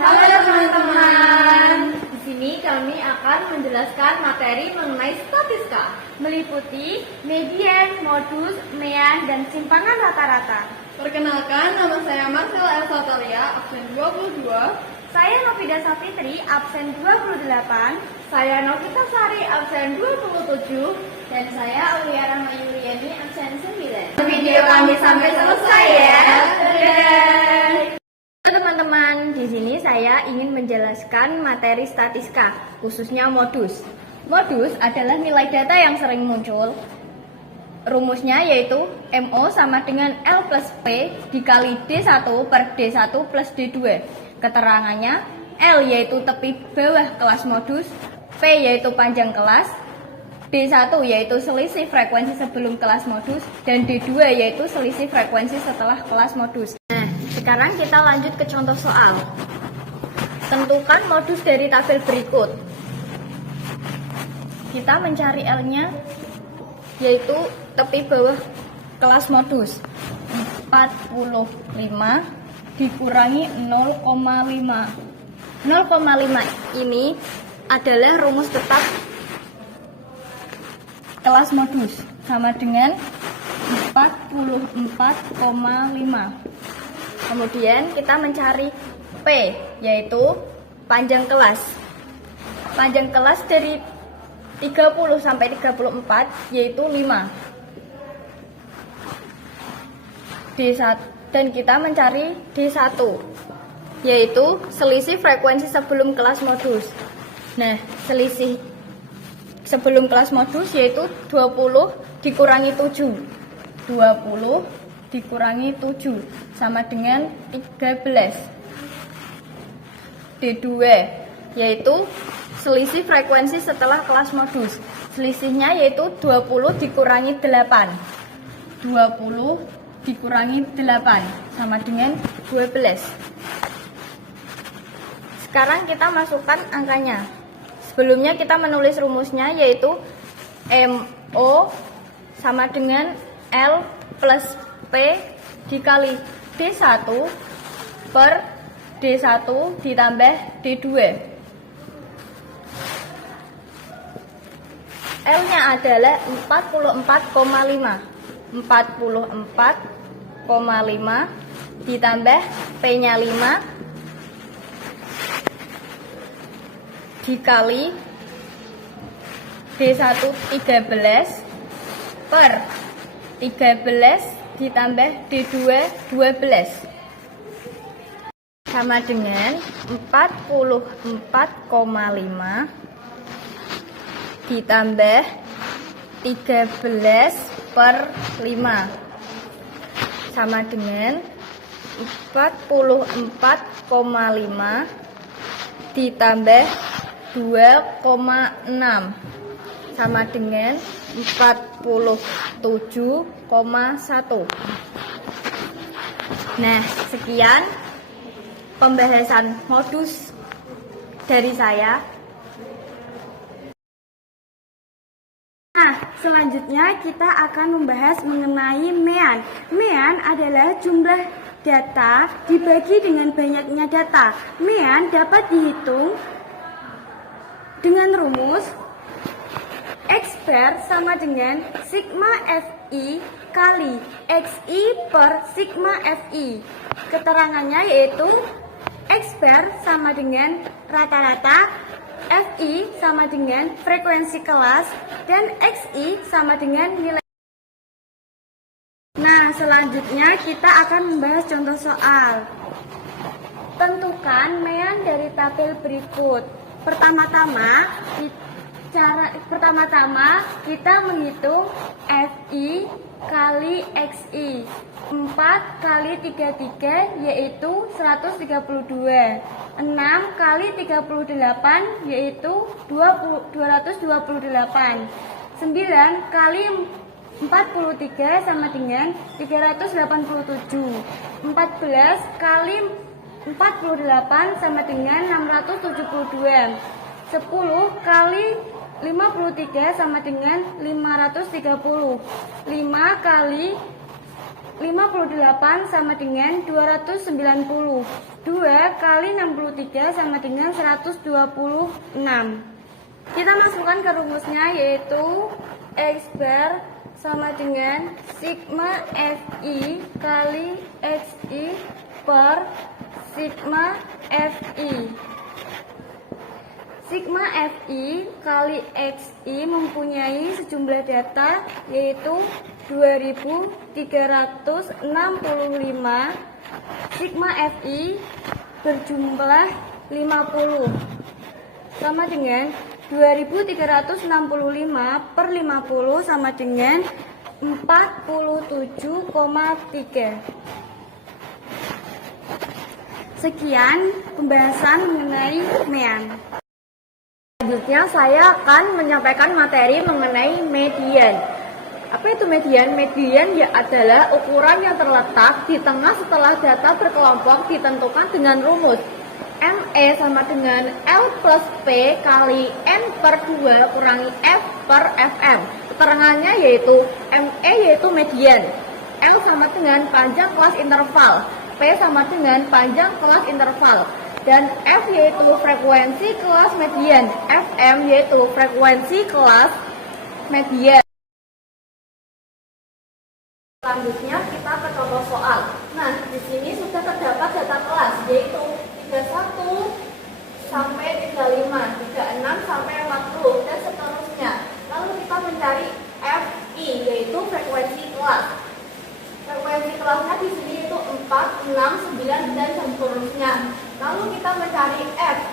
Halo teman-teman. Di sini kami akan menjelaskan materi mengenai statistika, meliputi median, modus, mean, dan simpangan rata-rata. Perkenalkan, nama saya Marcella Elsa Talia, absen 22. Saya Novida Safitri, absen 28. Saya Novita Sari, absen 27. Dan saya Aulia Rahma Yuliani, absen 9. Video kami sampai selesai ya. Teman-teman, di sini saya ingin menjelaskan materi statistika, khususnya modus. Modus adalah nilai data yang sering muncul. Rumusnya yaitu MO sama dengan L plus P dikali D1 per D1 plus D2. Keterangannya, L yaitu tepi bawah kelas modus, P yaitu panjang kelas, D1 yaitu selisih frekuensi sebelum kelas modus, dan D2 yaitu selisih frekuensi setelah kelas modus. Nah, sekarang kita lanjut ke contoh soal. Tentukan modus dari tabel berikut. Kita mencari L-nya, yaitu tepi bawah kelas modus 45 dikurangi 0,5. 0,5 ini adalah rumus tetap kelas modus, sama dengan 44,5. Kemudian kita mencari P, yaitu panjang kelas. Panjang kelas dari 30 sampai 34 yaitu 5. D1, dan kita mencari D1, yaitu selisih frekuensi sebelum kelas modus. Nah, selisih sebelum kelas modus yaitu 20 dikurangi 7. 20 dikurangi 7 sama dengan 13. D2 yaitu selisih frekuensi setelah kelas modus. Selisihnya yaitu 20 dikurangi 8. 20 dikurangi 8 sama dengan 12. Sekarang kita masukkan angkanya. Sebelumnya kita menulis rumusnya yaitu MO sama dengan L plus P dikali D1 per D1 ditambah D2. L-nya adalah 44,5. 44,5 ditambah P-nya 5 dikali D1 13 per 13 ditambah D2 12 sama dengan 44,5 ditambah 13 per 5 sama dengan 44,5 ditambah 2,6 sama dengan 47,1. Nah, sekian pembahasan modus dari saya. Nah, selanjutnya kita akan membahas mengenai mean. Mean adalah jumlah data dibagi dengan banyaknya data. Mean dapat dihitung dengan rumus X bar sama dengan sigma Fi kali Xi per sigma Fi. Keterangannya yaitu X bar sama dengan rata-rata, Fi sama dengan frekuensi kelas, dan Xi sama dengan nilai. Nah, selanjutnya kita akan membahas contoh soal. Tentukan mean dari tabel berikut. Pertama-tama kita menghitung Fi kali Xi. 4 kali 33 yaitu 132. 6 kali 38 yaitu 228. 9 kali 43 sama dengan 387. 14 kali 48 sama dengan 672. 10 kali 53 sama dengan 530. 5 kali 58 sama dengan 290. 2 kali 63 sama dengan 126. Kita masukkan ke rumusnya, yaitu X bar sama dengan sigma Fi kali Xi per sigma Fi. Sigma Fi kali Xi mempunyai sejumlah data, yaitu 2365. Sigma Fi berjumlah 50 sama dengan 2365 per 50 sama dengan 47,3. Sekian pembahasan mengenai mean. Selanjutnya saya akan menyampaikan materi mengenai median. Apa itu median? Median adalah ukuran yang terletak di tengah setelah data berkelompok ditentukan dengan rumus ME sama dengan L plus P kali N per 2 kurangi F per Fm. Keterangannya yaitu ME yaitu median, L sama dengan panjang kelas interval, P sama dengan panjang kelas interval, dan F yaitu frekuensi kelas median, Fm yaitu frekuensi kelas median. Selanjutnya kita ke contoh soal. Nah, di sini sudah terdapat data kelas, yaitu 31 sampai 35, 36 sampai 40 dan seterusnya. Lalu kita mencari Fi, yaitu frekuensi kelas. Frekuensi kelasnya di sini itu 4, 6, 9 dan seterusnya. Lalu kita mencari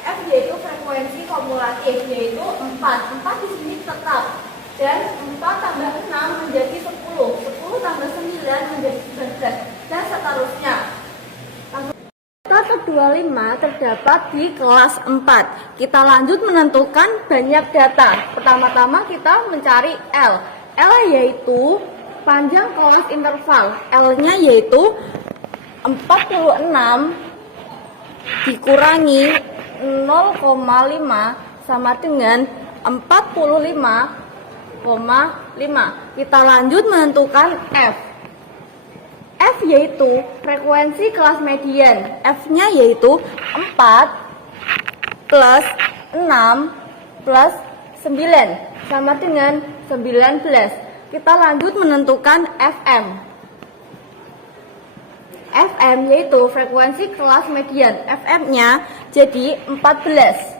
F yaitu frekuensi kumulatif, yaitu 4. 4 di sini tetap. Dan 4 tambah 6 menjadi 10, 10 tambah 9 menjadi 19 dan seterusnya. Data ke-25 terdapat di kelas 4. Kita lanjut menentukan banyak data. Pertama-tama kita mencari L. L yaitu panjang kelas interval. L-nya yaitu 46 dikurangi 0,5 sama dengan 45,5. Kita lanjut menentukan F. F yaitu frekuensi kelas median. F-nya yaitu 4 plus 6 plus 9 sama dengan 19. Kita lanjut menentukan Fm. Fm yaitu frekuensi kelas median. Fm-nya jadi 14.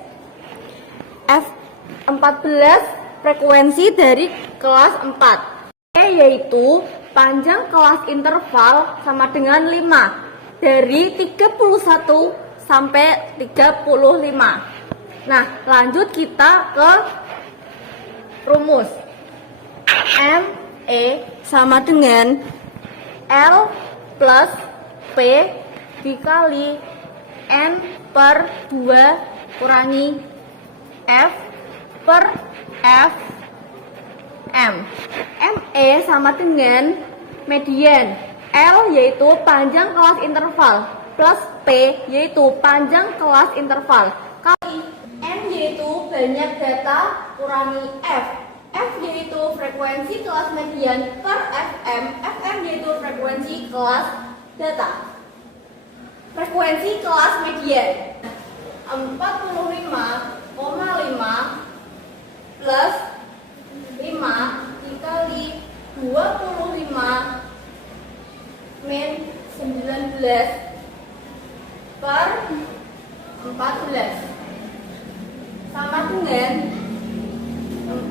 F14 frekuensi dari kelas 4. E yaitu panjang kelas interval sama dengan 5 dari 31 sampai 35. Nah, lanjut kita ke rumus. ME sama dengan L plus P dikali N per 2 kurangi F per F M. ME sama dengan median. L yaitu panjang kelas interval plus P yaitu panjang kelas interval kali N yaitu banyak data kurangi F. F yaitu frekuensi kelas median per Fm. Fm yaitu frekuensi kelas data. Frekuensi kelas median 45,5 plus 5 dikali 25 min 19 per 14 sama dengan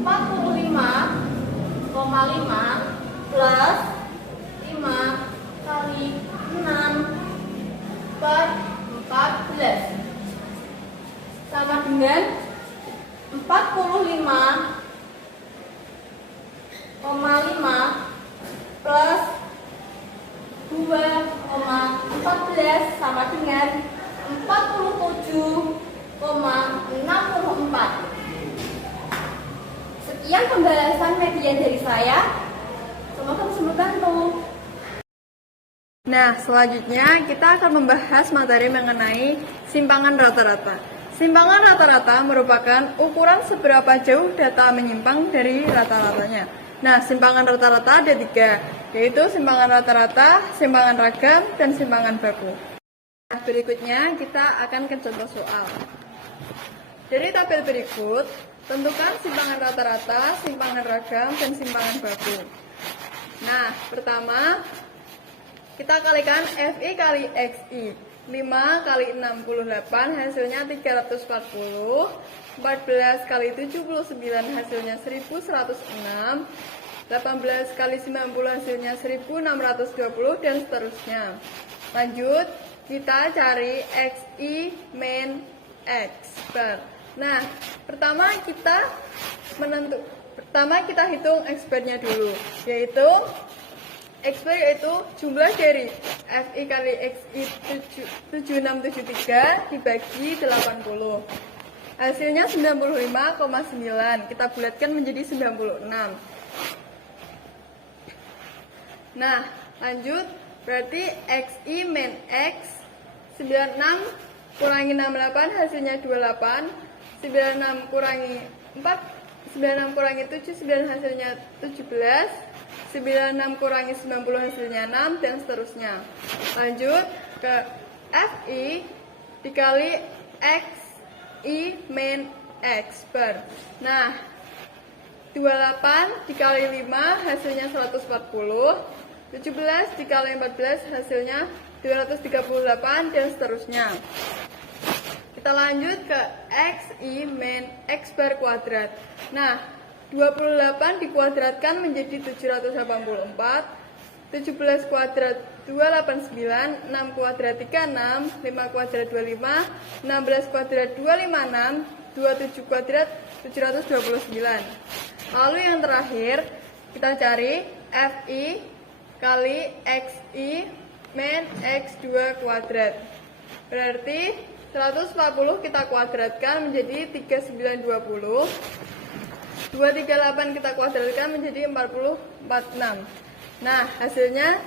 45,5 plus 5 kali 6 per 14 sama dengan 45,5 plus 2,14 sama dengan 47,64. Sekian pembahasan median dari saya. Semoga bisa membantu. Nah, selanjutnya kita akan membahas materi mengenai simpangan rata-rata. Simpangan rata-rata merupakan ukuran seberapa jauh data menyimpang dari rata-ratanya. Nah, simpangan rata-rata ada 3, yaitu simpangan rata-rata, simpangan ragam, dan simpangan baku. Nah, berikutnya kita akan ke contoh soal. Dari tabel berikut, tentukan simpangan rata-rata, simpangan ragam, dan simpangan baku. Nah, pertama, kita kalikan FI kali XI. 5 kali 68 hasilnya 340. 14 kali 79 hasilnya 1106. 18 kali 90 hasilnya 1620 dan seterusnya. Lanjut, kita cari XI min X bar. Nah, pertama kita hitung X barnya dulu, yaitu X bar yaitu jumlah dari FI kali XI 7673 dibagi 80. Hasilnya 95,9. Kita bulatkan menjadi 96. Nah, lanjut, berarti XI min X 96 kurangi 68 hasilnya 28. 96 kurangi 4, 96 kurangi 7, 9 hasilnya 17. 96 kurangi 90 hasilnya 6 dan seterusnya. Lanjut ke FI dikali XI min X bar. Nah, 28 dikali 5 hasilnya 140. 17 dikali 14 hasilnya 238 dan seterusnya. Kita lanjut ke XI min X bar kuadrat. Nah, 28 dikuadratkan menjadi 784. 17 kuadrat 289, 6 kuadrat 36, 5 kuadrat 25, 16 kuadrat 256, 27 kuadrat 729. Lalu yang terakhir, kita cari FI kali XI min X2 kuadrat. Berarti 140 kita kuadratkan menjadi 3920. 238 kita kuadratkan menjadi 4046. Nah, hasilnya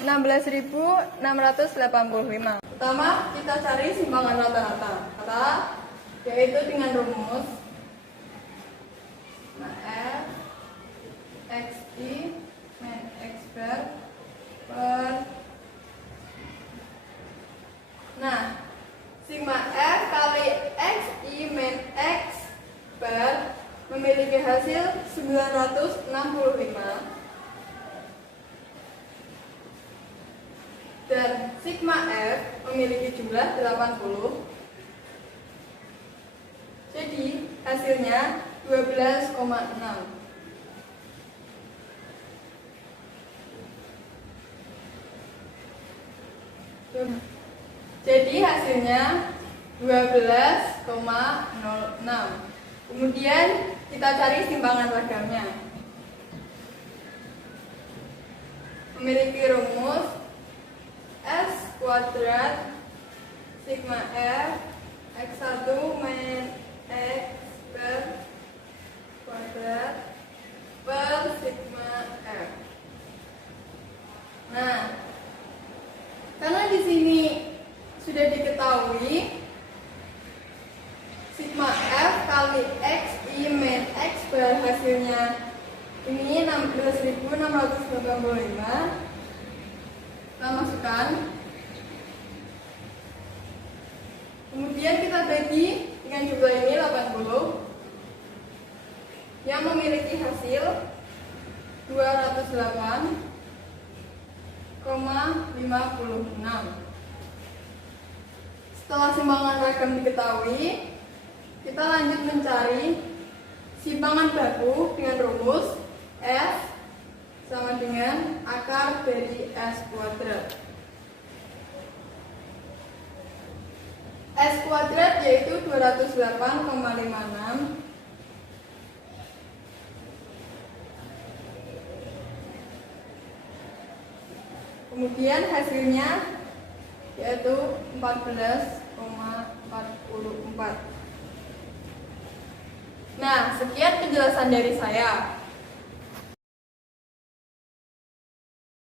16.685. Pertama, kita cari simpangan rata-rata, yaitu dengan rumus F XI min X bar per. Nah, sigma F kali XI min X bar memiliki hasil 965 dan sigma F memiliki jumlah 80. Jadi hasilnya 12,6. Jadi hasilnya 12,06. Kemudian kita cari simpangan ragamnya. Memiliki rumus S kuadrat sigma F X1 min X bar kuadrat per sigma F. Nah, karena di sini sudah diketahui sigma F kali XI min X bar hasilnya ini 16.685. Kita masukkan. Kemudian kita bagi dengan jumlah ini 80 yang memiliki hasil 208,56. Setelah simpangan ragam diketahui, kita lanjut mencari simpangan baku dengan rumus F sama dengan akar dari S kuadrat. S kuadrat yaitu 208,56 kemudian hasilnya yaitu 14,44. Nah, sekian penjelasan dari saya.